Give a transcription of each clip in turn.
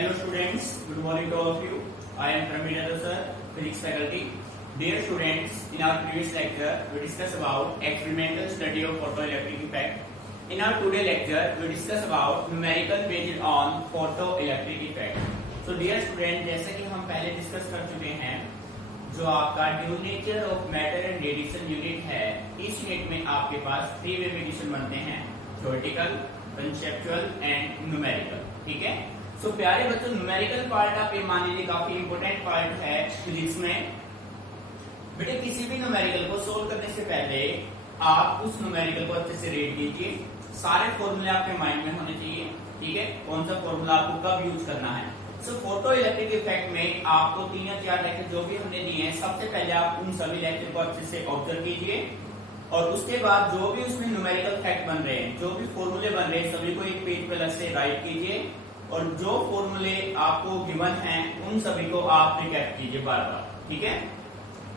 Hello students, good morning to all of you. I am Pramit Yadav sir, physics faculty. Dear students, in our previous lecture we discussed about experimental study of photoelectric effect. In our today lecture we discuss about numerical based on photoelectric effect. So dear students, जैसे कि हम पहले discuss कर चुके हैं, जो आपका due nature of matter and radiation unit है, इस यूनिट में आपके पास 3 वे में एडिशन बनते हैं, थ्योरेटिकल, कंसेप्चुअल एंड न्यूमेरिकल. ठीक है. सो प्यारे बच्चों, न्यूमेरिकल पार्ट आप ये मान लीजिए काफी इंपोर्टेंट पार्ट है फिजिक्स में. बेटे किसी भी न्यूमेरिकल को सोल्व करने से पहले आप उस न्यूमेरिकल को अच्छे से रीड कीजिए. सारे फॉर्मूले आपके माइंड में होने चाहिए. ठीक है. कौन सा फॉर्मूला आपको कब यूज करना है. सो फोटो इलेक्ट्रिक इफेक्ट में आपको 3 या 4 लेक्चर जो भी हमने दिए हैं, सबसे पहले आप उन सभी लेक्चर को अच्छे से ऑब्जर्व कीजिए और उसके बाद जो भी उसमें न्यूमेरिकल फैक्ट बन रहे हैं, जो भी फॉर्मूले बन रहे हैं, सभी को एक पेज पे अलग से राइट कीजिए और जो फॉर्मूले आपको गिवन हैं उन सभी को आप रिकैप कीजिए बार बार. ठीक है.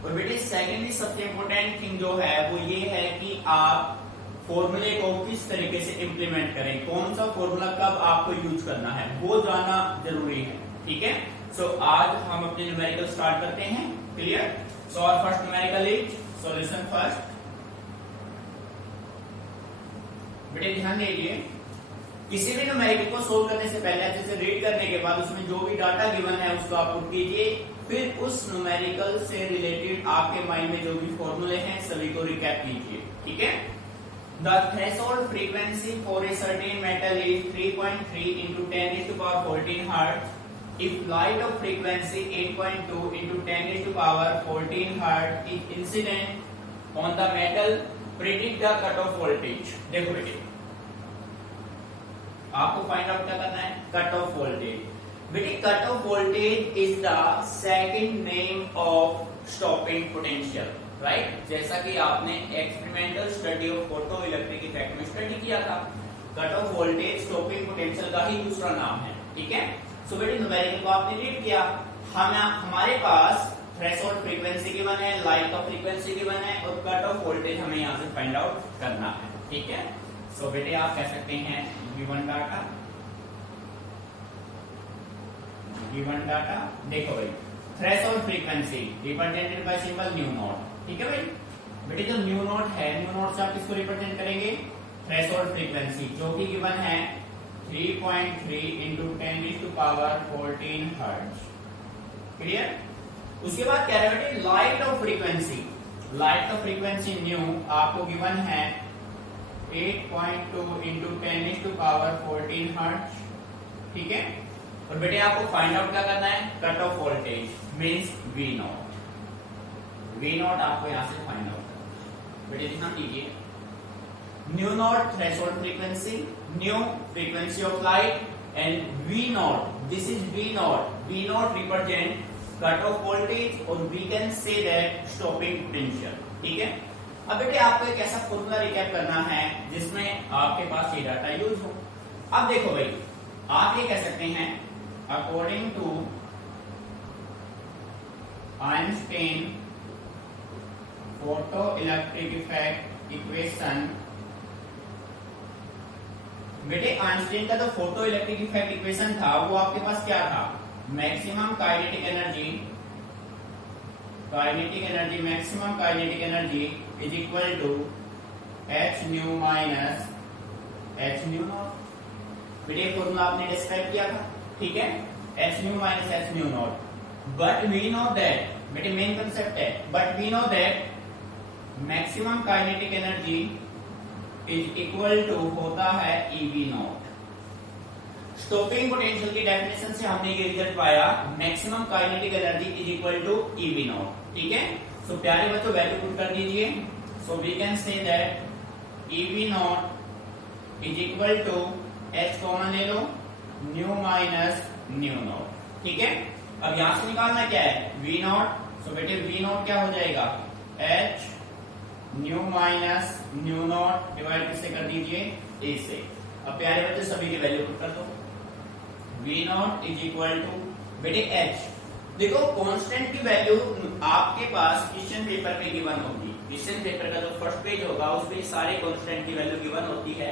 और बेटे सेकेंडली सबसे इम्पोर्टेंट थिंग जो है वो ये है कि आप फॉर्मूले को किस तरीके से इम्प्लीमेंट करें, कौन सा फॉर्मूला कब आपको यूज करना है, वो जानना जरूरी है. ठीक है. सो आज हम अपने न्यूमेरिकल स्टार्ट करते हैं. Clear. So our first numerical is solution first. बेटे ध्यान दीजिए, किसी भी न्यूमेरिकल को सोल्व करने से पहले अच्छे से रीड करने के बाद उसमें जो भी डाटा गिवन है उसको आप पुट कीजिए. फिर उस न्यूमेरिकल से रिलेटेड आपके माइंड में जो भी फॉर्मूले हैं सभी को रिकैप कीजिए. ठीक है. The threshold frequency for a certain metal is 3.3 into 10 raised to power 14 hertz. If light of frequency 8.2 into 10 raised to power 14 hertz is incident on the metal, predict the cutoff voltage. देखो बेटे, आपको find out क्या करना है, cut off voltage. बेटे cut off voltage is the second name of stopping potential. Right. जैसा कि आपने experimental study of photo electric effect में स्टडी किया था, cut off voltage stopping potential का ही दूसरा नाम है. ठीक है. सो बेटे न्यूमेरिकल को आपने रीड किया. हमारे पास थ्रेशोल्ड फ्रीक्वेंसी गिवन है, लाइट का फ्रीक्वेंसी गिवन है और कट ऑफ वोल्टेज हमें यहाँ से फाइंड आउट करना है. ठीक है. सो बेटे आप कह सकते हैं गिवन डाटा. देखो भाई, threshold frequency represented by symbol new naught. ठीक है भाई. बेटे जो न्यू नॉट है, न्यू नॉट से आप किसको रिप्रेजेंट करेंगे, थ्रेशोल्ड फ्रीक्वेंसी, जो कि गिवन है 3.3 into 10 raised to power 14 hertz. Clear. उसके बाद कह रहे हैं लाइट ऑफ फ्रीक्वेंसी. लाइट का फ्रीक्वेंसी न्यू आपको गिवन है 8.2 into 10 raised to power 14 hertz. ठीक है. और बेटे आपको फाइंड आउट क्या करना है, cut off voltage means V naught. V naught आपको यहां से फाइंड आउट करना. बेटे ध्यान दीजिए, nu naught threshold frequency, nu frequency of light and V naught, this is V naught. V naught represent cut off voltage और we can say that stopping potential. ठीक है. अब बेटे आपको एक ऐसा फॉर्मूला रिकैप करना है जिसमें आपके पास ये डाटा यूज हो. अब देखो भाई, आप ये कह सकते हैं according to Einstein photo electric effect equation. बेटे आइंस्टाइन का जो फोटो इलेक्ट्रिक इफेक्ट इक्वेशन था वो आपके पास क्या था, maximum kinetic energy maximum kinetic energy is equal to H nu minus H nu naught. बेटे फॉर्मूला आपने डिस्क्राइब किया था. ठीक है. H nu minus H nu naught. But we know that, बेटे मेन कंसेप्ट है, but we know that maximum kinetic energy is equal to होता है ईवी नॉट. स्टॉपिंग पोटेंशियल की डेफिनेशन से हमने ये रिजल्ट पाया, maximum kinetic energy is equal to EV naught. ठीक है. सो प्यारे बच्चों वैल्यू पुट कर दीजिए. So we can say that EV naught is equal to H common ले लो, न्यू माइनस न्यू नॉट. ठीक है. अब यहां से निकालना क्या है, वी नॉट. सो बेटे वी नॉट क्या हो जाएगा, H nu minus nu not divide किससे कर दीजिए, ए से. अब प्यारे बच्चे सभी की वैल्यू पुट कर दो. V naught is equal to बेटे एच. देखो कांस्टेंट की वैल्यू आपके पास क्वेश्चन पेपर पे गिवन होगी. क्वेश्चन पेपर का जो फर्स्ट पेज होगा उस पे सारे कांस्टेंट की वैल्यू गिवन होती है.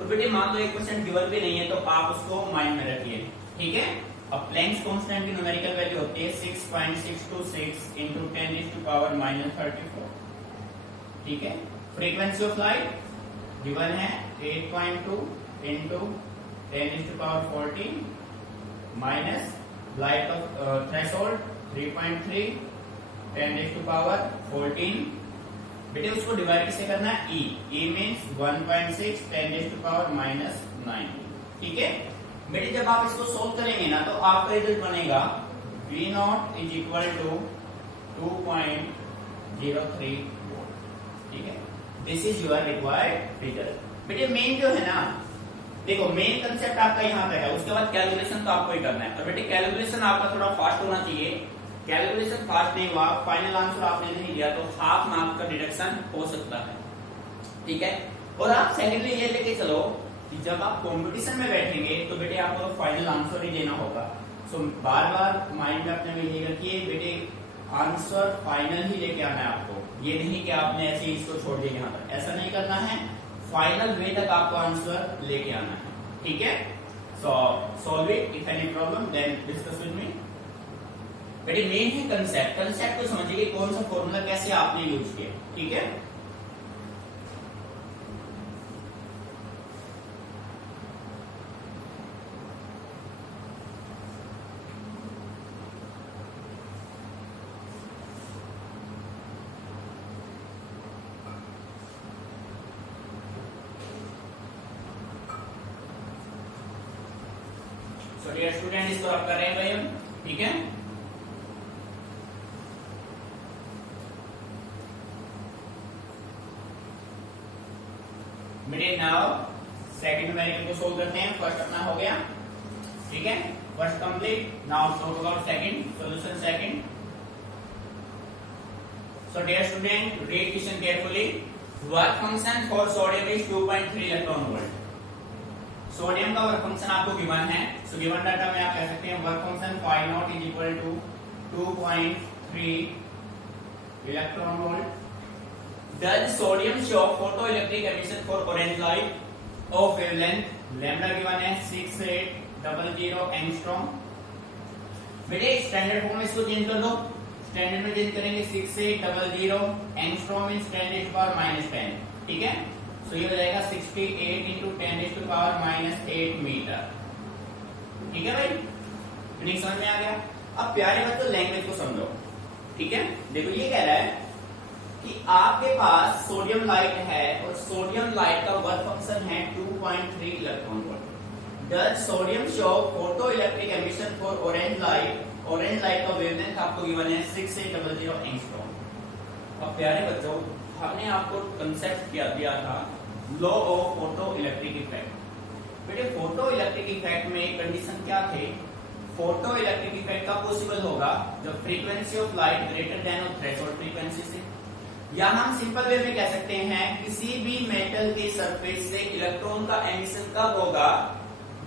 और बेटे मान लो 1% गिवन भी नहीं है तो आप उसको माइंड में रखिए. ठीक है. अब प्लैंक्स कांस्टेंट की न्यूमेरिकल वैल्यू होती है 6.626 into 10 is to power minus 34। ठीक है। फ्रीक्वेंसी ऑफ लाइट गिवन है 8.2 into 10 is to power 14 minus light of threshold 3.3 10 is to power 14। बेटे उसको डिवाइड किससे करना है? E means 1.6 10 is to power minus 9। ठीक है। बेटे जब आप इसको सोल्व करेंगे ना तो आपका रिजल्ट बनेगा V naught is equal to 2.03 volt. ठीक है। This is your required result. बेटे मेन जो है ना, देखो मेन कंसेप्ट आपका यहाँ पे है, उसके बाद कैलकुलेशन तो आपको ही करना है। तो बेटे कैलकुलेशन आपका थोड़ा फास्ट होना चाहिए। कैलकुलेशन फास्ट नहीं हुआ, फाइनल आंसर आपने नहीं दिया तो हाफ मार्क्स का डिडक्शन हो सकता है। ठीक है। और आप सेकेंडली ये लेके चलो कि जब आप कंपटीशन में बैठेंगे तो बेटे आपको फाइनल आंसर ही देना होगा। सो बार बार माइंड में अपने में ये रखिए बेटे आंसर फाइनल ही लेके आना है आपको। ये नहीं कि आपने ऐसे ही इसको छोड़ दिया यहाँ तक, ऐसा नहीं करना है। फाइनल वे तक आपको आंसर लेके आना है। ठीक है। So solve it, if any problem then discuss with me. बेटे मेन है कंसेप्ट, कंसेप्ट को समझिए कौन सा फॉर्मूला कैसे आपने यूज किया। ठीक है। सो डियर स्टूडेंट, इसको आप कर रहे हैं भाई हम। ठीक है। मिडिल नाउ सेकंड न्यूमेरिकल को सोल्व करते हैं। फर्स्ट अपना हो गया। ठीक है। First complete. Now talk about second solution. Second, so dear student read question carefully. Work function for sodium is 2.3 electron volt. Sodium का वर्क फंक्शन आपको गिवन है। सो गिवन डाटा में आप कह सकते हैं work function phi naught is equal to 2.3 electron volt. Does sodium show photoelectric emission for orange light of wavelength lambda given है 6800 angstrom. बेटे स्टैंडर्ड फॉर्म में इसको चेंज कर दो। स्टैंडर्ड में चेंज करेंगे 6800 एंगस्ट्रॉम मींस 10⁻⁻10। ठीक है। सो ये हो जाएगा 68 into 10⁻⁻8 मीटर। ठीक है भाई, मीनिंग समझ में आ गया। अब प्यारे बच्चों लैंग्वेज को समझो। ठीक है। देखो ये कह रहा है कि आपके पास सोडियम लाइट है और सोडियम लाइट का वर्क फंक्शन है 2.3 electron volt. Does sodium show photo electric emission for orange light? Orange light का वेवलेंथ आपको गिवन है 6800 एंगस्ट्रॉम। अब प्यारे बच्चों हमने आपको कंसेप्ट दिया था law of photo electric effect. बेटे फोटो इलेक्ट्रिक इफेक्ट में कंडीशन क्या थे? फोटो इलेक्ट्रिक इफेक्ट का पॉसिबल होगा जब frequency of light greater than और थ्रेशोल्ड फ्रीक्वेंसी से, या हम सिंपल वे में कह सकते हैं किसी भी मेटल के सरफेस से इलेक्ट्रॉन का एमिशन कब होगा?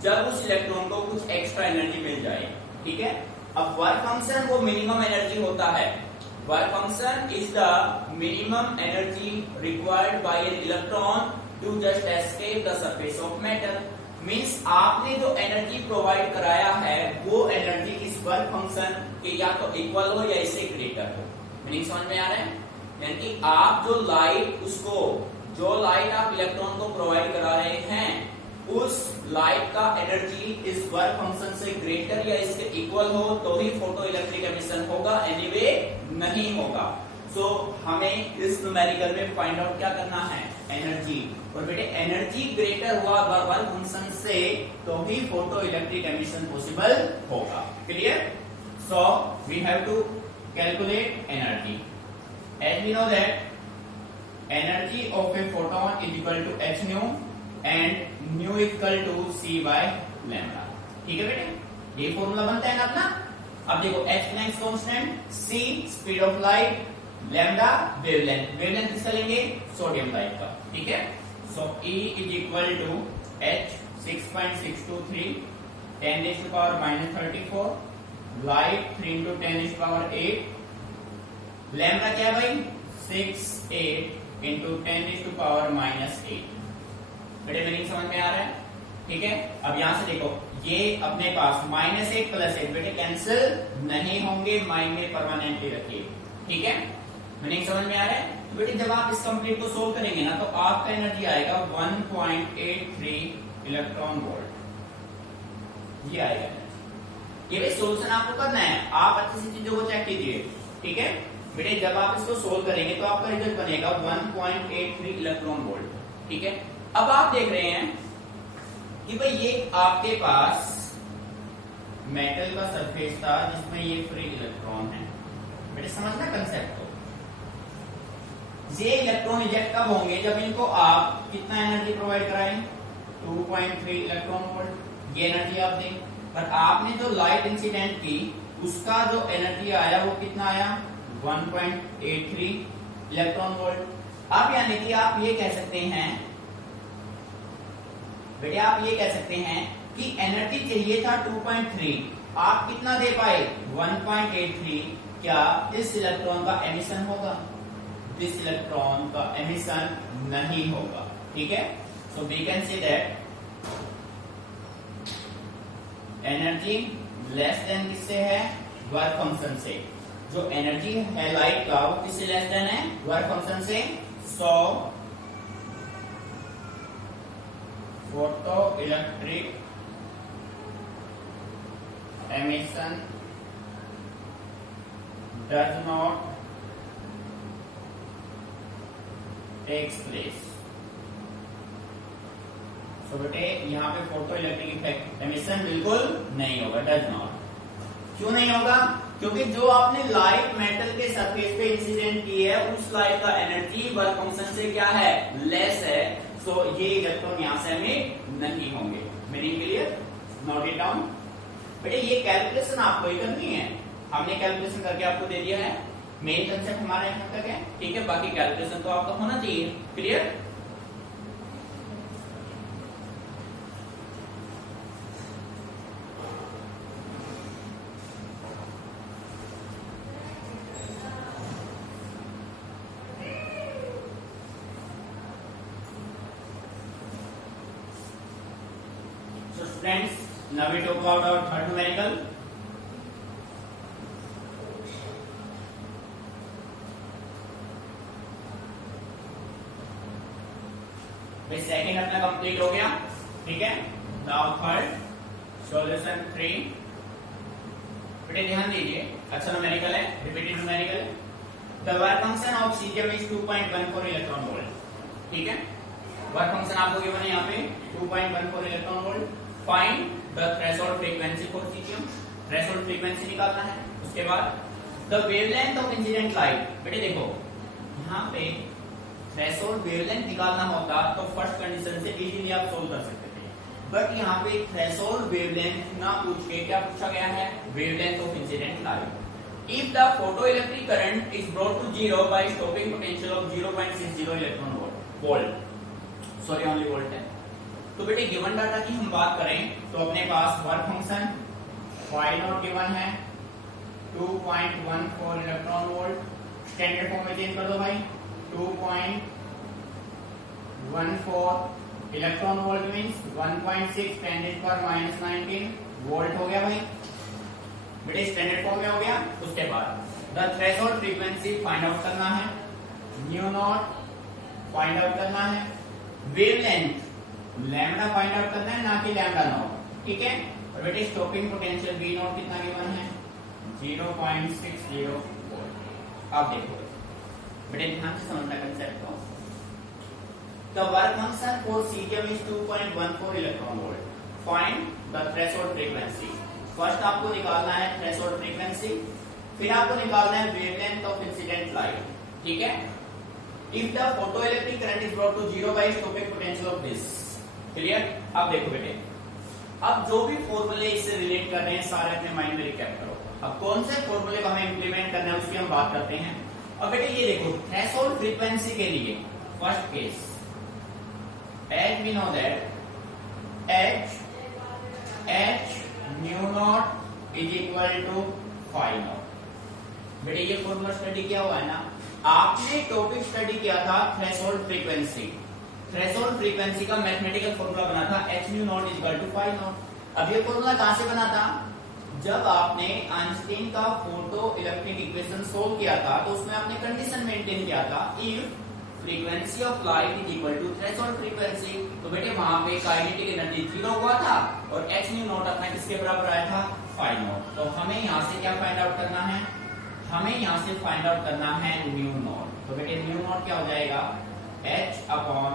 जब उस इलेक्ट्रॉन को कुछ एक्स्ट्रा एनर्जी मिल जाए। ठीक है। अब वर्क फंक्शन वो मिनिमम एनर्जी होता है। Work function is the minimum energy required by an electron to just escape the surface of metal. Means आपने जो एनर्जी प्रोवाइड कराया है वो एनर्जी इस वर्क फंक्शन के या तो इक्वल हो या इससे ग्रेटर हो। मीनिंग समझ में आ रहा है? यानी कि आप जो लाइट आप इलेक्ट्रॉन को प्रोवाइड करा रहे हैं उस लाइट का एनर्जी इस वर्क फंक्शन से ग्रेटर या इसके इक्वल हो तो ही फोटो इलेक्ट्रिक एमिशन होगा, एनीवे नहीं होगा। सो हमें इस न्यूमेरिकल में फाइंड आउट क्या करना है? एनर्जी। और बेटे एनर्जी ग्रेटर हुआ वर्क फंक्शन से तो ही फोटो इलेक्ट्रिक एमिशन पॉसिबल होगा। Clear? So we have to calculate energy. As we know that energy of a photon is equal to h nu and nu is equal to c by lambda। ठीक है बेटे, ये formula बनता है ना अपना। अब देखो h Planck's constant, c speed of light, lambda wavelength. Wavelength किसका लेंगे? सोडियम लाइट का। ठीक है। सो E is equal to h 6.623 10⁻⁻34 light 3 into 10⁻8। Lambda क्या है भाई? 68 into 10⁻⁻8। बेटे मीनिंग समझ में आ रहा है? ठीक है। अब यहां से देखो ये अपने पास -1 +1 बेटे कैंसिल नहीं होंगे, माइंड में परमानेंटली रखिए, ठीक है। मीनिंग समझ में आ रहा है? तो बेटे जब आप इस कंप्लीट को सोल्व करेंगे ना तो आपका एनर्जी आएगा 1.83 इलेक्ट्रॉन वोल्ट, ये आएगा। ये भी सोल्यूशन आपको करना है, आप अच्छी सी चीजों को चेक कीजिए, ठीक है बेटे। जब आप इसको सोल्व करेंगे तो आपका रिजल्ट बनेगा 1.83 इलेक्ट्रॉन वोल्ट, ठीक है। अब आप देख रहे हैं कि भाई ये आपके पास मेटल का सरफेस था जिसमें ये फ्री इलेक्ट्रॉन है, बेटे समझना कंसेप्ट को। ये इलेक्ट्रॉन इजेक्ट कब होंगे? जब इनको आप कितना एनर्जी प्रोवाइड कराएं? 2.3 इलेक्ट्रॉन वोल्ट, ये एनर्जी आप दें। पर आपने जो लाइट इंसिडेंट की उसका जो एनर्जी आया वो कितना आया? 1.83 इलेक्ट्रॉन वोल्ट। अब यानी कि आप ये कह सकते हैं बेटे, आप ये कह सकते हैं कि एनर्जी चाहिए था 2.3, आप कितना दे पाए? 1.83। क्या इस इलेक्ट्रॉन का एमिशन होगा? दिस इलेक्ट्रॉन का एमिशन नहीं होगा, ठीक है। So we can say that energy less than किससे है? वर्क फंक्शन से। जो एनर्जी है लाइट का वो किससे लेस देन है? वर्क फंक्शन से। 100 photo electric emission does not takes place. तो बेटे यहाँ पे फोटो इलेक्ट्रिक इफेक्ट एमिशन बिल्कुल नहीं होगा, डज नॉट। क्यों नहीं होगा? क्योंकि जो आपने लाइट मेटल के सरफेस पे इंसिडेंट की है उस लाइट का एनर्जी वर्क फंक्शन से क्या है? लेस है। सो ये इलेक्ट्रॉन यहाँ से एमिट नहीं होंगे। Meaning clear? Note it down. बेटे ये कैलकुलेशन आपको ही करनी है, हमने कैलकुलेशन करके आपको दे दिया है। मेन कंसेप्ट हमारा यहाँ तक है, ठीक है। बाकी कैलकुलेशन तो आपका होना चाहिए। Clear? So friends, now we talk about our third numerical. Second अपना कंप्लीट हो गया, ठीक है। Now third solution 3। बेटे ध्यान दीजिए, अच्छा न्यूमेरिकल है, रिपीटेड न्यूमेरिकल है। The work function of caesium is 2.14 electron volt, ठीक है। वर्क फंक्शन आपको गिवन है यहाँ पे 2.14 electron volt. Find the threshold frequency for caesium, threshold frequency निकालना है। उसके बाद the wavelength of incident light. बेटे देखो यहाँ पे थ्रेशोल्ड वेवलेंथ निकालना होता तो फर्स्ट कंडीशन से इजीली आप सोल्व कर सकते थे, बट यहाँ पे थ्रेशोल्ड वेवलेंथ ना पूछ के क्या पूछा गया है? Wavelength of incident light. If the photoelectric current is brought to zero by stopping potential of 0.60 electron volt, sorry only volt है। तो बेटे गिवन डाटा की हम बात करें तो अपने पास work function phi naught given है 2.14 इलेक्ट्रॉन वोल्ट। स्टैंडर्ड फॉर्म में चेंज कर दो भाई, 2.14 इलेक्ट्रॉन वोल्ट मीन्स 1.6 × 10⁻19 वोल्ट हो गया भाई। बेटे स्टैंडर्ड फॉर्म में हो गया। उसके बाद the threshold frequency find out करना है, न्यू नॉट फाइंड आउट करना है, वेवलेंथ लैम्डा फाइंड आउट करना है, ना कि लैम्डा नॉट, ठीक है। और बेटे स्टॉपिंग पोटेंशियल वी नॉट कितना गिवन है? 0.60 वोल्ट। अब देखो बेटे ध्यान से समझना कंसेप्ट को। The work function for cesium is 2.14 electron volt. Find the threshold frequency. First आपको निकालना है थ्रेशोल्ड फ्रीक्वेंसी, फिर आपको निकालना है वेवलेंथ ऑफ इंसिडेंट लाइट, ठीक है। If the photoelectric current is brought to zero by stopping potential of this, clear. अब देखो बेटे, अब जो भी फॉर्मूले इससे रिलेट कर रहे हैं सारे अपने माइंड में रिकैप करो। अब कौन से फॉर्मूले को हमें इंप्लीमेंट करना है उसकी हम बात करते हैं। अब बेटे ये देखो थ्रेशोल्ड फ्रीक्वेंसी के लिए first case, as we know that h mu naught is equal to phi naught। बेटे ये फॉर्मूला स्टडी किया हुआ है ना, आपने टॉपिक स्टडी किया था थ्रेशोल्ड फ्रीक्वेंसी, थ्रेशोल्ड फ्रीक्वेंसी का मैथमेटिकल फॉर्मूला बना था h mu naught equal to phi naught. अब ये फॉर्मूला कहां से बना था? जब आपने आइंस्टीन का फोटो इलेक्ट्रिक इक्वेशन सोल्व किया था तो उसमें आपने कंडीशन मेंटेन किया था if frequency of light is equal to threshold frequency. तो बेटे वहां पे काइनेटिक एनर्जी 0 हुआ था और h म्यू नॉट अपना किसके बराबर आया था? Phi naught. तो हमें यहां से क्या फाइंड आउट करना है? हमें यहां से फाइंड आउट करना है म्यू नॉट। तो बेटे म्यू नॉट क्या हो जाएगा? h upon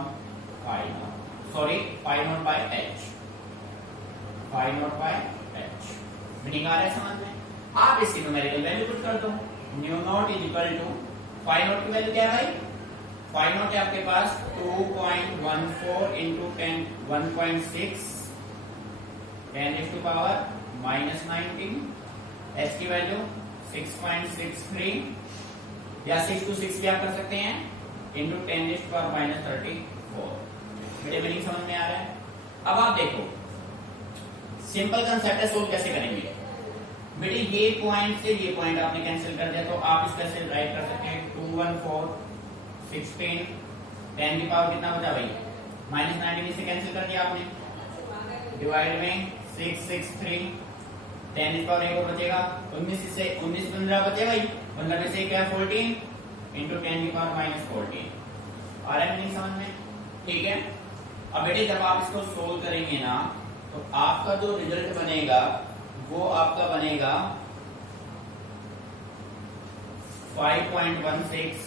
phi naught, sorry phi naught by h, phi naught by h। Meaning आ रहा है समझ में? आप इसकी न्यूमेरिकल वैल्यू पुट कर दो। Mu naught is equal to phi naught की वैल्यू क्या है भाई? फाई नॉट है आपके पास 2.14 into 1.6 10 to power minus 19। h की वैल्यू 6.63 या 6 to 6 भी आप कर सकते हैं इंटू 10 टू पावर माइनस 34। मेरे मीनिंग समझ में आ रहा है? अब आप देखो सिंपल कंसेप्ट है, सोल्व कैसे करेंगे बेटे? ये पॉइंट से ये पॉइंट आपने कैंसिल कर दिया तो आप इसका से राइट कर सकते हैं 214 16 10 की पावर कितना बचा भाई? माइनस 19 से कैंसिल कर दिया आपने, डिवाइड में 663 10 की पावर 1 और बचेगा 19 से 19 15 बचे भाई, 15 में से क्या 14 इंटू 10 की पावर माइनस 14। आ रहा है नहीं समझ में? ठीक है। अब बेटे जब आप इसको सोल्व करेंगे ना तो आपका जो रिजल्ट बनेगा वो आपका बनेगा 5.16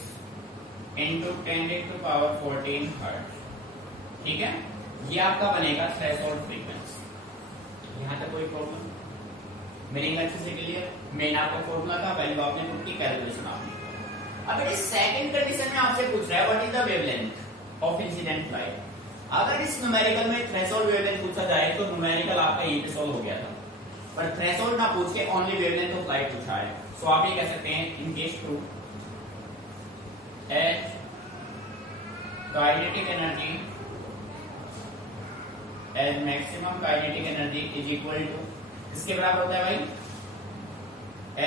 इंटू 10 टू पावर 14 हर्ट्ज। ठीक है, ये आपका बनेगा थ्रेशोल्ड फ्रीक्वेंसी। यहां तक कोई प्रॉब्लम? मीनिंग अच्छे से क्लियर? मेन आपका फॉर्मूला था, वैल्यू आपने पुट की, कैलकुलेशन आपने। अब बेटे सेकंड कंडीशन में आपसे पूछ रहा है what is the wavelength of incident light. अगर इस न्यूमेरिकल में थ्रेशोल्ड वेवलेंथ पूछा जाए तो न्यूमेरिकल आपका यहीं पे सॉल्व हो गया था, पर थ्रेशोल्ड ना पूछ के ओनली वेवलेंथ ऑफ लाइट पूछा है। सो आप ये कह सकते हैं in case two h kinetic energy as maximum kinetic energy is equal to, इसके बराबर होता है भाई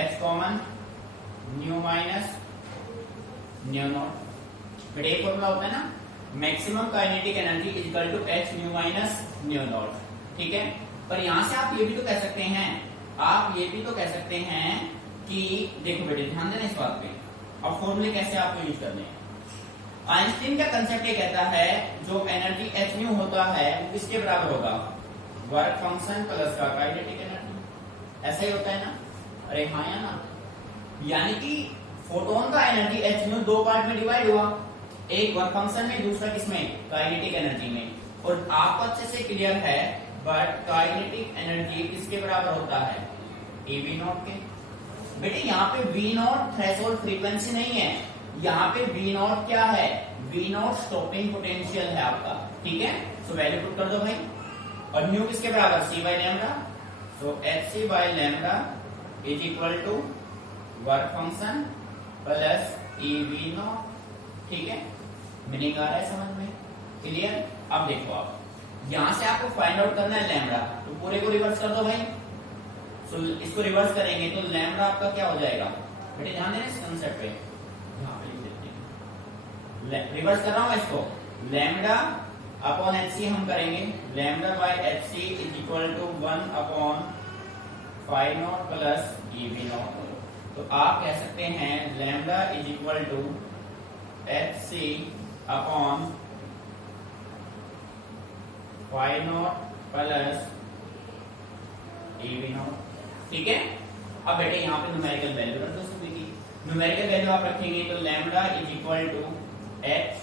h common nu minus nu naught. बेटे एक फॉर्मूला होता है ना, maximum kinetic energy is equal to h nu minus nu naught. ठीक है, पर यहां से आप ये भी तो कह सकते हैं, आप ये भी तो कह सकते हैं कि देखो बेटे ध्यान देना इस बात पे, अब फॉर्मूले कैसे आपको यूज करने हैं। आइंस्टीन का कंसेप्ट ये कहता है जो एनर्जी h न्यू होता है वो किसके बराबर होगा? वर्क फंक्शन प्लस का काइनेटिक एनर्जी। ऐसा ही होता है ना? अरे हाँ या ना? यानी कि फोटोन का एनर्जी h न्यू दो पार्ट में डिवाइड हुआ, एक वर्क फंक्शन में दूसरा किसमें? काइनेटिक एनर्जी में। और आपको अच्छे से क्लियर है बट काइनेटिक एनर्जी किसके बराबर होता है? एबी नॉट के। बेटे यहाँ पे वी नॉट थ्रेशोल्ड फ्रीक्वेंसी नहीं है, यहाँ पे वी नॉट क्या है? वी नॉट स्टॉपिंग पोटेंशियल है आपका। ठीक है, सो वैल्यू पुट कर दो भाई। और न्यू किसके बराबर? C by lambda. So h c by lambda is equal to work function plus E V naught. ठीक है, मीनिंग आ रहा है समझ में? क्लियर? अब देखो आप यहां से आपको फाइंड आउट करना है लैम्डा, तो पूरे को रिवर्स कर दो भाई। सो इसको रिवर्स करेंगे तो लैम्डा आपका क्या हो जाएगा? बेटे ध्यान देना इस कंसेप्ट पे, यहां पे लिख देते हैं। रिवर्स कर रहा हूं इसको, लैम्डा अपॉन एच सी हम करेंगे, lambda by H C is equal to 1 upon phi naught plus E V naught. तो आप कह सकते हैं lambda is equal to H C upon phi naught plus E V naught. ठीक है, अब बेटे यहाँ पे न्यूमेरिकल वैल्यू रख दो सभी की। न्यूमेरिकल वैल्यू आप रखेंगे तो lambda is equal to h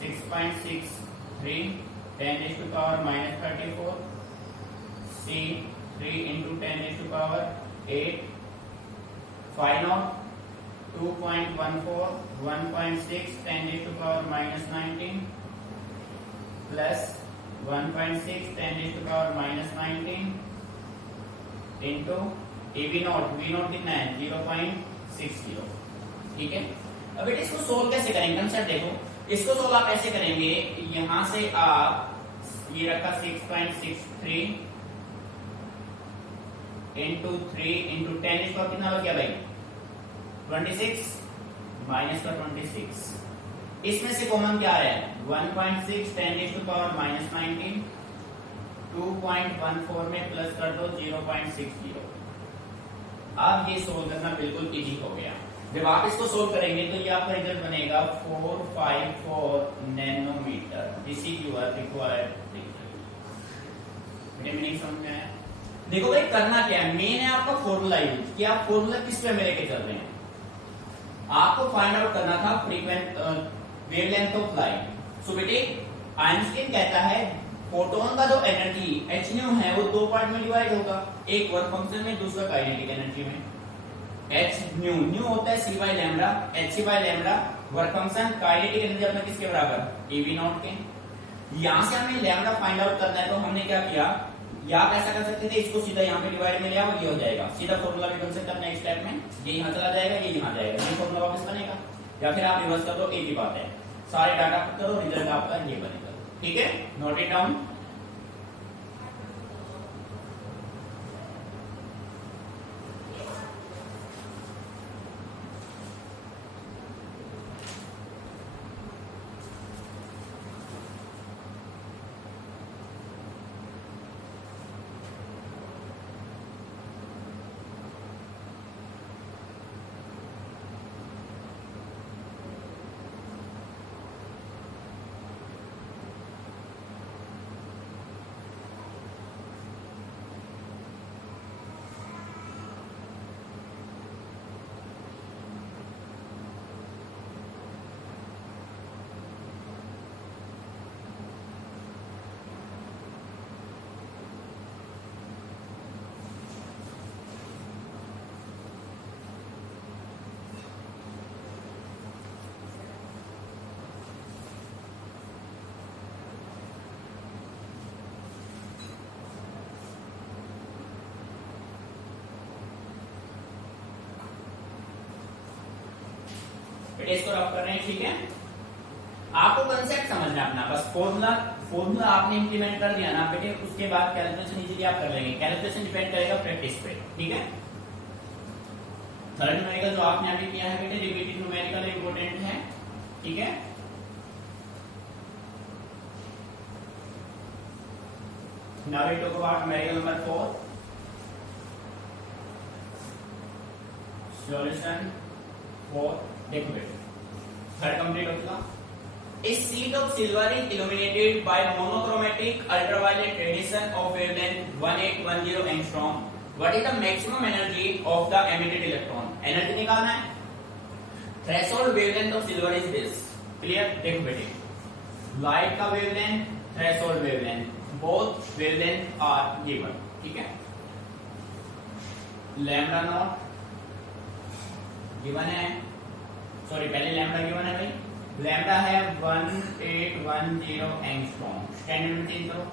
6.63 10 to power minus 34 c 3 into 10 to power 8 phi naught 2.14 1.6 10 to power minus 19 plus 1.6 10 to power minus 19 into V naught कितना है? 0.60। ठीक है, अब बेटे इसको सोल्व कैसे करेंगे? कंसेप्ट देखो, इसको सोल्व आप ऐसे करेंगे, यहां से आप ये रखा 6.63 इंटू 3 इंटू 10 कितना हो गया भाई? 26 माइनस का 26 इसमें से कॉमन क्या है 1.6 10⁻⁻19 2.14 में प्लस कर दो 0.60। अब ये सोल्व करना बिल्कुल इजी हो गया। जब आप इसको सोल्व करेंगे तो ये आपका रिजल्ट बनेगा 454 nanometre. This is your required meaning समझ में आया? देखो भाई करना क्या है, मेन है आपका फॉर्मूला यूज कि आप फॉर्मूला किस पे में लेके चल रहे हैं। आपको फाइंड आउट करना था फ्रीक्वेंट वेवलेंथ ऑफ लाइट। सो बेटे आइंस्टीन कहता है फोटोन का जो एनर्जी h न्यू है वो दो पार्ट में डिवाइड होगा, एक वर्क फंक्शन में दूसरा काइनेटिक एनर्जी में। h न्यू होता है c by lambda, hc by lambda work function, kinetic energy अपना किसके बराबर ev नॉट के। यहां से हमें लैम्डा फाइंड आउट करना है तो हमने क्या किया, या आप ऐसा कर सकते थे इसको सीधा यहाँ पे डिवाइड में ले आओ, ये हो जाएगा सीधा फॉर्मूला भी बन सकता है अपने स्टेप में, ये यहाँ चला जाएगा ये यहाँ जाएगा, ये फॉर्मूला वापस बनेगा। या फिर आप रिवर्स कर दो, एक ही बात है, सारे डाटा पुट करो रिजल्ट आपका ये बनेगा। ठीक है, नोट इट डाउन। बेटे इसको रफ कर रहे हैं, ठीक है। आपको कंसेप्ट समझना है अपना, बस फॉर्मूला आपने इंप्लीमेंट कर दिया ना बेटे, उसके बाद कैलकुलेशन इजीली आप कर लेंगे। कैलकुलेशन डिपेंड करेगा प्रैक्टिस पे, ठीक है। थर्ड न्यूमेरिकल जो आपने अभी किया है बेटे रिपीटेड न्यूमेरिकल इंपॉर्टेंट है, ठीक है। Now we talk about numerical number 4 solution 4। देखो बेटे थर्ड कंप्लीट हो चुका। A sheet of silver is illuminated by monochromatic ultraviolet radiation of wavelength 1810 angstrom. What is the maximum energy of the emitted electron? Energy निकालना है। Threshold wavelength of silver is this. Clear? देखो बेटे light का wavelength, threshold wavelength, both wavelength are given, ठीक है। Lambda naught given है, sorry पहले lambda given है भाई, लैम्डा है 1810 एंगस्ट्रॉम। स्टैंडर्ड में चेंज करो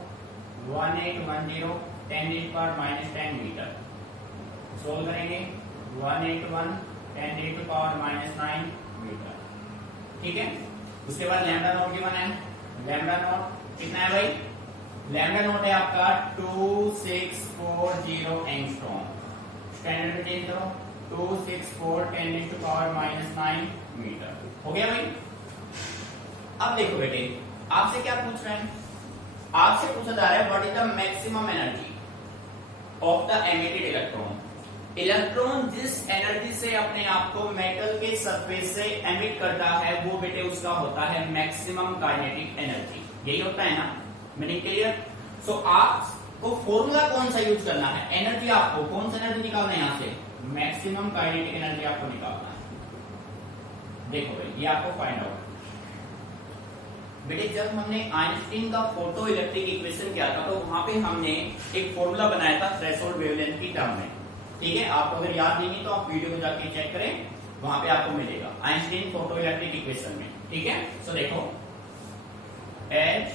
1810 10⁻⁻10 मीटर। सोल्व करेंगे 181 10⁻⁻9 मीटर, ठीक है। उसके बाद लैम्डा नॉट गिवन है, लैम्डा नॉट कितना है भाई, लैम्डा नॉट है आपका 2640 एंगस्ट्रॉम। स्टैंडर्ड में चेंज करो 264 10⁻⁻9 मीटर। हो गया भाई। अब देखो बेटे आपसे क्या पूछ रहे हैं, आपसे पूछा जा रहा है what is the maximum energy of the emitted electron. Electron जिस एनर्जी से अपने आप को मेटल के सरफेस से एमिट करता है वो बेटे उसका होता है मैक्सिमम काइनेटिक एनर्जी। यही होता है ना, मीनिंग क्लियर। सो आपको फॉर्मूला कौन सा यूज करना है, एनर्जी आपको कौन सा एनर्जी निकालना है, यहां से मैक्सिमम काइनेटिक एनर्जी आपको निकालना है। देखो भाई ये आपको फाइंड आउट बेटे, जब हमने आइंस्टीन का फोटो इलेक्ट्रिक इक्वेशन किया था तो वहां पे हमने एक फॉर्मूला बनाया था थ्रेशोल्ड वेवलेंथ की टर्म में, ठीक है। आपको अगर याद नहीं तो आप वीडियो में जाके चेक करें, वहां पे आपको मिलेगा आइंस्टीन फोटो इलेक्ट्रिक इक्वेशन में, ठीक है। सो देखो H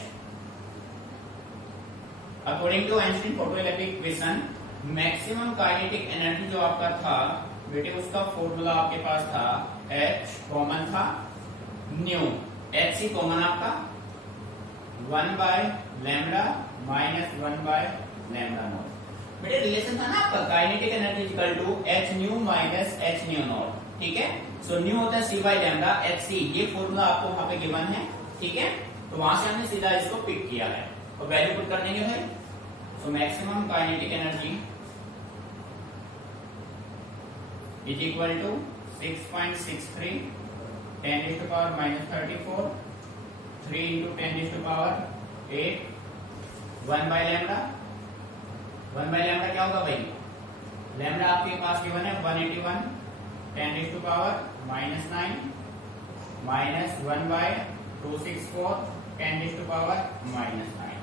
according to Einstein photo electric equation maximum kinetic energy जो आपका था बेटे उसका फॉर्मूला आपके पास था H कॉमन था, न्यू Hc कॉमन आपका 1/λ माइनस 1/λ नॉट। बेटे रिलेशन था ना आपका kinetic energy equal to H nu minus H nu naught. ठीक है। सो न्यू होता है C by lambda H C, ये फॉर्मूला आपको वहां पे गिवन है, ठीक है। तो वहां से हमने सीधा इसको पिक किया है और वैल्यू पुट कर देंगे भाई। So maximum kinetic energy is equal to 6.63 10⁻⁻34 3 into 10⁸8 1 by lambda. 1 by lambda क्या होगा भाई, लैम्डा आपके पास गिवन है 181 10⁻⁻9 माइनस 1 by 264 10⁻⁻9।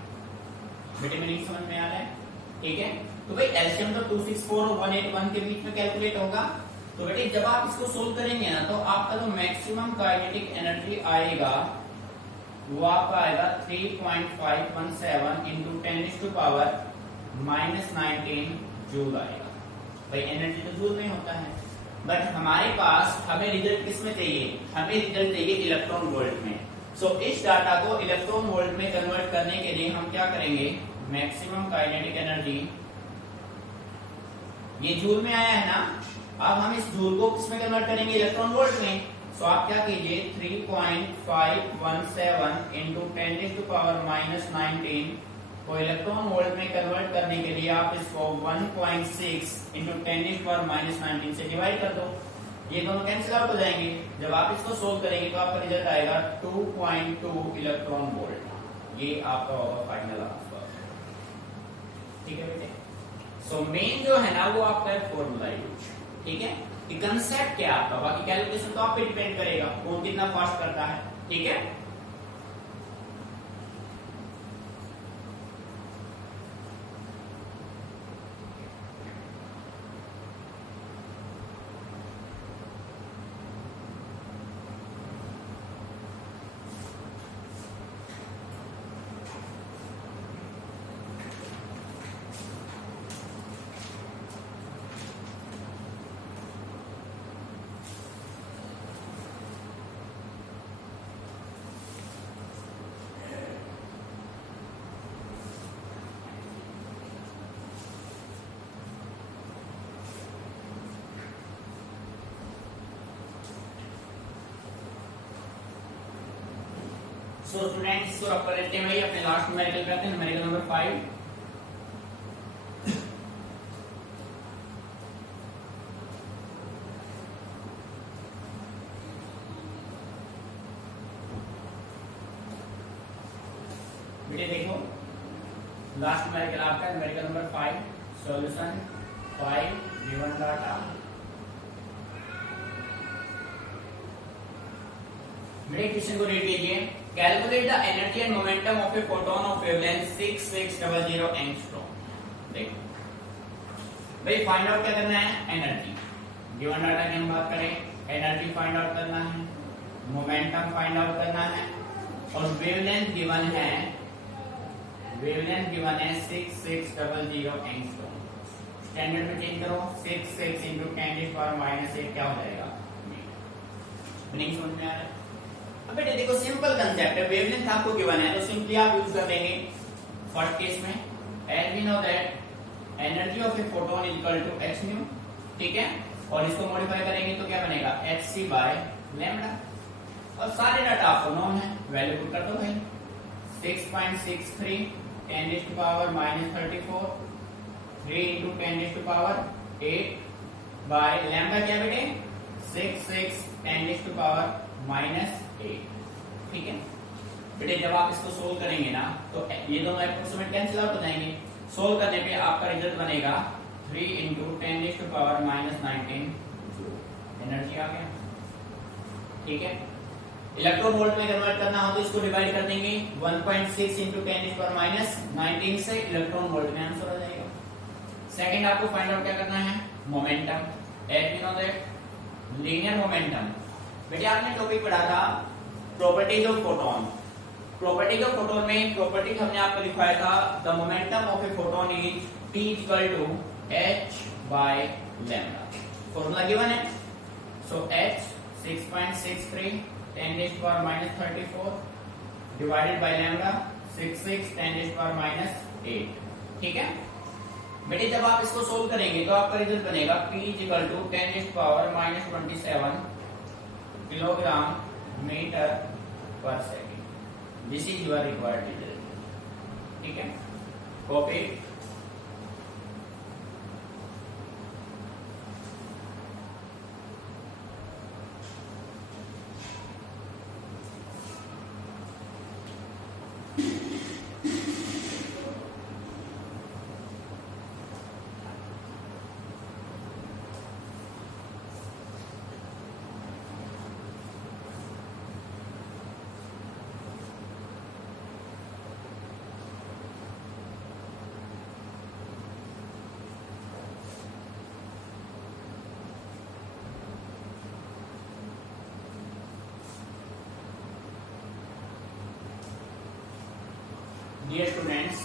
बेटे मीनिंग समझ में आ रहा है, ठीक है। तो भाई एलसीएम तो 264 और 181 के बीच में कैलकुलेट होगा। तो बेटे जब आप इसको सोल्व करेंगे ना तो आपका जो मैक्सिमम काइनेटिक एनर्जी आएगा वो आपका आएगा 3.517 इंटू 10⁻⁻19 जूल आएगा। भाई एनर्जी तो जूल में होता है, बट हमारे पास हमें रिजल्ट किस में चाहिए, हमें रिजल्ट चाहिए इलेक्ट्रॉन वोल्ट में। सो इस डाटा को इलेक्ट्रॉन वोल्ट में कन्वर्ट करने के लिए हम क्या करेंगे, मैक्सिमम काइनेटिक एनर्जी, ये जूल में आया है ना, अब हम इस जूल को किस में कन्वर्ट करेंगे, इलेक्ट्रॉन वोल्ट में। सो आप क्या कीजिए 3.517 इंटू 10⁻⁻19 को इलेक्ट्रॉन वोल्ट में कन्वर्ट करने के लिए आप इसको 1.6 इंटू 10⁻⁻19 से डिवाइड कर दो। ये दोनों कैंसिल आउट हो जाएंगे। जब आप इसको सोल्व करेंगे तो आपका रिजल्ट आएगा 2.2 इलेक्ट्रॉन वोल्ट। ये आपका होगा फाइनल आंसर, ठीक है बेटे। सो मेन जो है ना वो आपका है फॉर्मूला यूज, ठीक है। कि कंसेप्ट क्या आपका, बाकी कैलकुलेशन तो आप पे डिपेंड करेगा कौन कितना फास्ट करता है, ठीक है। सो स्टूडेंट्स इसको रख कर लेते हैं भाई, अपने लास्ट न्यूमेरिकल करते हैं, न्यूमेरिकल नंबर 5। बेटे देखो लास्ट न्यूमेरिकल आपका numerical number 5, solution 5 given data. बेटे क्वेश्चन को रीड कीजिए, calculate the energy and momentum of a photon of wavelength 6600 angstrom. देखो भाई फाइंड आउट क्या करना है, एनर्जी गिवन डाटा की हम बात करें, एनर्जी फाइंड आउट करना है, मोमेंटम फाइंड आउट करना है और वेवलेंथ गिवन है, वेवलेंथ गिवन है 6600 एंगस्ट्रॉम। स्टैंडर्ड में चेंज करो, 66 इंटू 10⁻⁻8 क्या हो जाएगा, मीनिंग समझ में आ रहा है। अब बेटे देखो सिंपल कंसेप्ट है, वेवलेंथ आपको गिवन है तो सिंपली आप यूज कर देंगे फर्स्ट केस में, as we know that energy of a photon is equal to h nu, ठीक है। और इसको मॉडिफाई करेंगे तो क्या बनेगा hc बाय लैम्डा। और सारे डाटा आपको नोन है, वैल्यू पुट कर दो भाई, 6.63 10⁻⁻34 3 इंटू 10⁻8 बाय लैम्डा क्या बेटे 66 10⁻⁻8, ठीक है बेटे। जब आप इसको सोल्व करेंगे ना तो ये दोनों एप्रोक्सीमेट कैंसिल आउट हो जाएंगे। सोल्व करने पे आपका रिजल्ट बनेगा 3 इंटू 10⁻⁻19 एनर्जी आ गया, ठीक है। इलेक्ट्रॉन वोल्ट में कन्वर्ट करना हो तो इसको डिवाइड कर देंगे 1.6 इंटू 10⁻⁻19 से, इलेक्ट्रॉन वोल्ट में आंसर आ जाएगा। सेकंड आपको फाइंड आउट क्या करना है, momentum, as we know that linear momentum. बेटे आपने टॉपिक पढ़ा था properties of photon. Properties of photon में प्रॉपर्टी हमने आपको लिखवाया था the momentum of a photon is p equal to h by lambda. Formula given है, so h 6.63 10⁻⁻34 divided by lambda 66 10⁻⁸, ठीक है। बेटे जब आप इसको सोल्व करेंगे तो आपका रिजल्ट बनेगा P equal to 10⁻⁻27 kilogram metre पर second. This is your required result. ठीक है, कॉपी। डियर स्टूडेंट्स,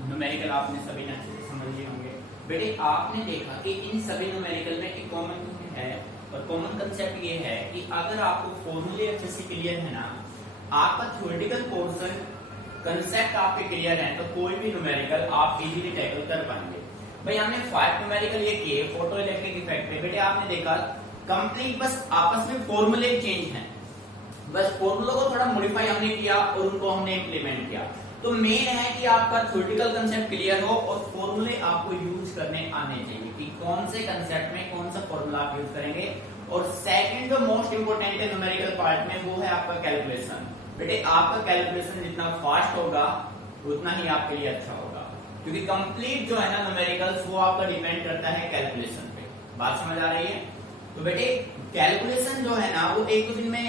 न्यूमेरिकल आपने सभी ने अच्छे से समझ लिए होंगे। बेटे आपने देखा कि इन सभी न्यूमेरिकल में एक कॉमन है, और कॉमन कंसेप्ट ये है कि अगर आपको फॉर्मूले अच्छे से क्लियर है ना, आपका थ्योरेटिकल पोर्शन कंसेप्ट आपके क्लियर है, तो कोई भी न्यूमेरिकल आप इजीली टैकल कर पाएंगे। भाई हमने 5 न्यूमेरिकल ये किए फोटो इलेक्ट्रिक इफेक्ट पे। बेटे आपने देखा कंप्लीट बस आपस में फॉर्मूले चेंज हैं, बस फॉर्मूलों को थोड़ा मॉडिफाई हमने किया और उनको हमने इम्प्लीमेंट किया। तो मेन है कि आपका थ्योरेटिकल कंसेप्ट क्लियर हो और फॉर्मूले आपको यूज करने आने चाहिए कि कौन से कंसेप्ट में कौन सा फॉर्मूला आप यूज करेंगे। और सेकंड जो मोस्ट इंपोर्टेंट है न्यूमेरिकल पार्ट में, वो है आपका कैलकुलेशन। बेटे आपका कैलकुलेशन जितना फास्ट होगा उतना ही आपके लिए अच्छा होगा, क्योंकि कंप्लीट जो है ना न्यूमेरिकल्स वो आपका डिपेंड करता है कैलकुलेशन पे। बात समझ आ रही है? तो बेटे कैलकुलेशन जो है ना वो एक दो दिन में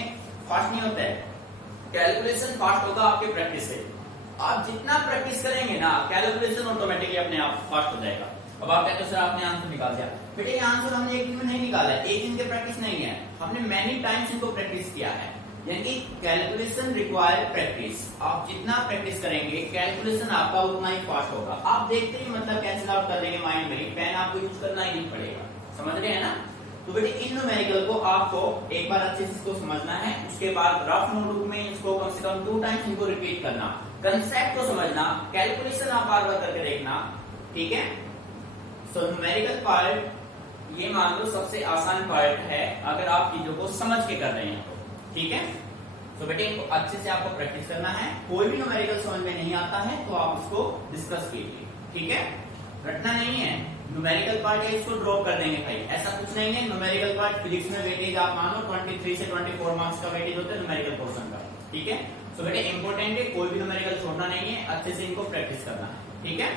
फास्ट नहीं होता है, कैलकुलेशन फास्ट होगा आपके प्रैक्टिस से। आप जितना प्रैक्टिस करेंगे ना कैलकुलेशन ऑटोमेटिकली अपने आप फास्ट हो जाएगा। अब आप कहते हो सर आपने आंसर निकाल दिया। बेटे ये आंसर हमने एक दिन में नहीं निकाला है, एक दिन की प्रैक्टिस नहीं है, हमने मैनी टाइम्स इनको प्रैक्टिस किया है। यानी कैलकुलेशन रिक्वायर प्रैक्टिस। आप जितना प्रैक्टिस करेंगे कैलकुलेशन आपका उतना ही फास्ट होगा। आप देखते ही मतलब कैंसिल आउट कर देंगे माइंड में, पेन आपको यूज करना ही नहीं पड़ेगा। समझ रहे हैं ना? तो बेटे इन न्यूमेरिकल को आपको एक बार अच्छे से इसको समझना है, उसके बाद रफ नोटबुक में इसको कम से कम 2 टाइम्स इनको रिपीट करना, कंसेप्ट को समझना, कैलकुलेशन आप बार बार करके देखना। ठीक है? सो न्यूमेरिकल पार्ट ये मान लो सबसे आसान पार्ट है अगर आप चीजों को समझ के कर रहे हैं तो। ठीक है? तो बेटे इनको अच्छे से आपको प्रैक्टिस करना है। कोई भी न्यूमेरिकल समझ में नहीं आता है तो आप उसको डिस्कस कीजिए। ठीक है? रटना नहीं है, न्यूमेरिकल पार्ट है इसको ड्रॉप कर देंगे भाई, ऐसा कुछ नहीं है। न्यूमेरिकल पार्ट फिजिक्स में वेटेज आप मानो 23 से 24 मार्क्स का वेटेज होता है न्यूमेरिकल पोर्शन का। ठीक है? तो बेटे इंपॉर्टेंट है, कोई भी न्यूमेरिकल छोड़ना नहीं है, अच्छे से इनको प्रैक्टिस करना है। ठीक है?